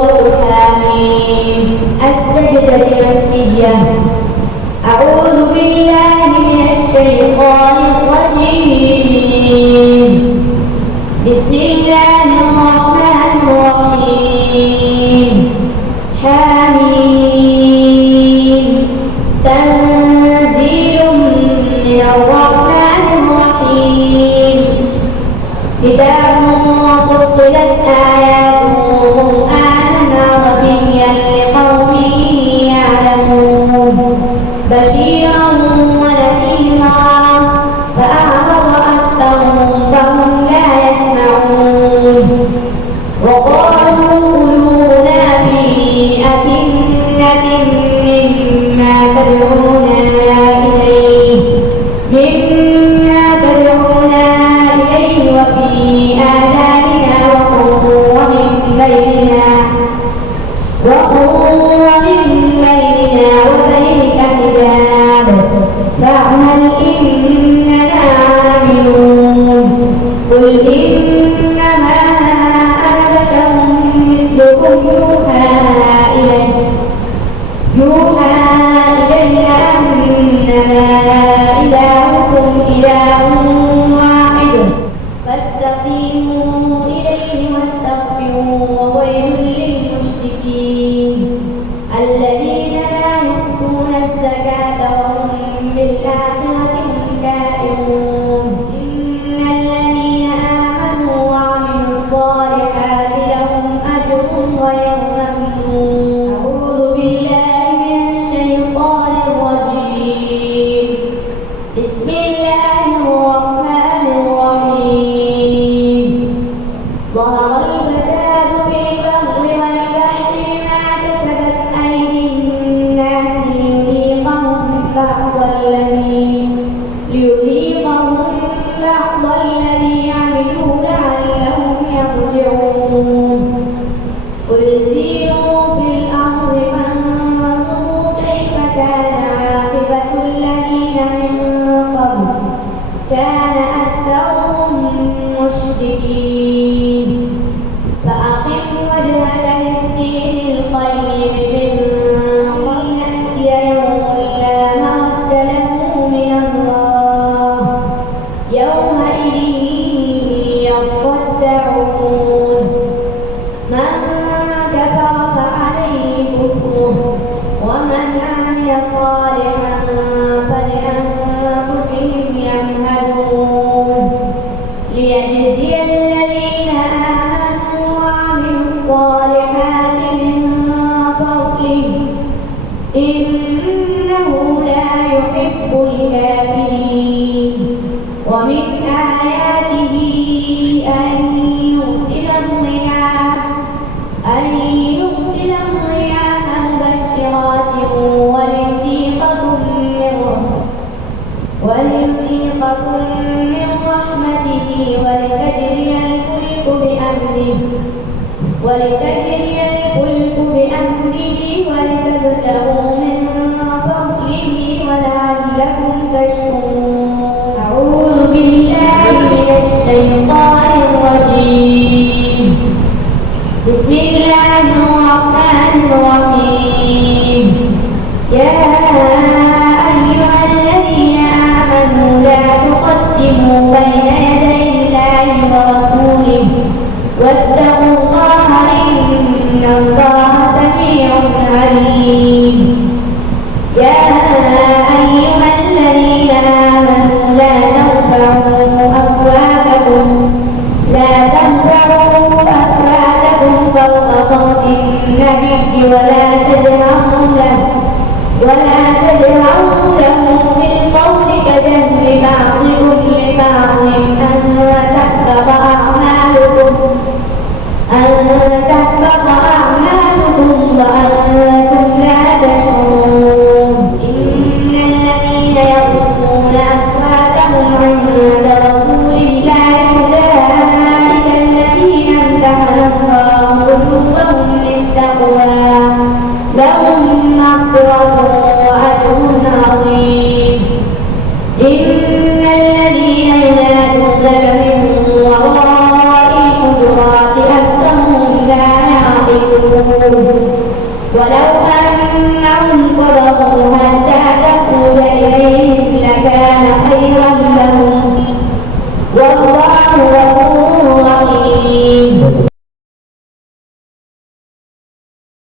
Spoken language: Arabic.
سورة حميم السجدة مكية. أعوذ بالله من الشيطان الرجيم. بسم الله الرحمن الرحيم. حميم تنزيل من الرحمن الرحيم. كتاب فصلت آياته قرآنا عربيا لقوم يعلمون بشيرا ونذيرا فأعرض أكثرهم فهم لا يسمعون. وقالوا قلوبنا في أكنة مما تدعونا إليه وفي آذاننا وقر ومن بيننا وبينك حجاب فاعمل إننا عاملون. قل إنما أنا بشر مثلكم يوحى إلي أنما إلهكم إله واحد فاستقيموا إليه واستغفروه. وويل للمشركين الذين لا يؤتون الزكاة وهم بالآخرة هم كافرون. إن الذين آمنوا وعملوا الصالحات لهم أجر غير ممنون. أعوذ بالله من الشيطان الرجيم. بسم الله الرحمن الرحيم. ظهر الفساد في البر والبحر بما كسبت أيدي الناس ليذيقهم بعض الذي عملوا لعلهم يرجعون. قل سيروا في الأرض فانظروا كيف كان عاقبة الذين من قبل كان أكثرهم مشركين. فأقم وجهك للدين القيم من قبل يأتي يوم لا مرد له من الله يومئذ يصدعون. من كفر فعليه كفره ومن عمل صالحا فلأنفسهم يمهدون. ليجزي الذين آمنوا وعملوا الصالحات من فضله إنه لا يحب الكافرين. ومن آياته أن يرسل الرياح مبشرات وليذيقكم من رحمته ولتجري الفلك بأمره ولتبتغوا من فضله ولعلكم تشكرون. أعوذ بالله من الشيطان الرجيم. بسم الله الرحمن الرحيم. يا أيها الذين آمنوا لا تقدموا بين يدي الله ورسوله واتقوا الله إن الله سميع عليم. يا أيها الذين آمنوا لا ترفعوا أصواتكم فوق صوت النبي ولا تجهروا له بالقول كجهر بعضكم لبعض أن تحبط أعمالكم وأنتم لا تشعرون. إن الذين يغضون أصواتهم عند رسول الله أولئك الذين امتحن الله قلوبهم للتقوى لهم مغفرة وأجر عظيم. إن الذين ينادون ولو أنهم صبروا حتى تخرج إليهم لكان خيرا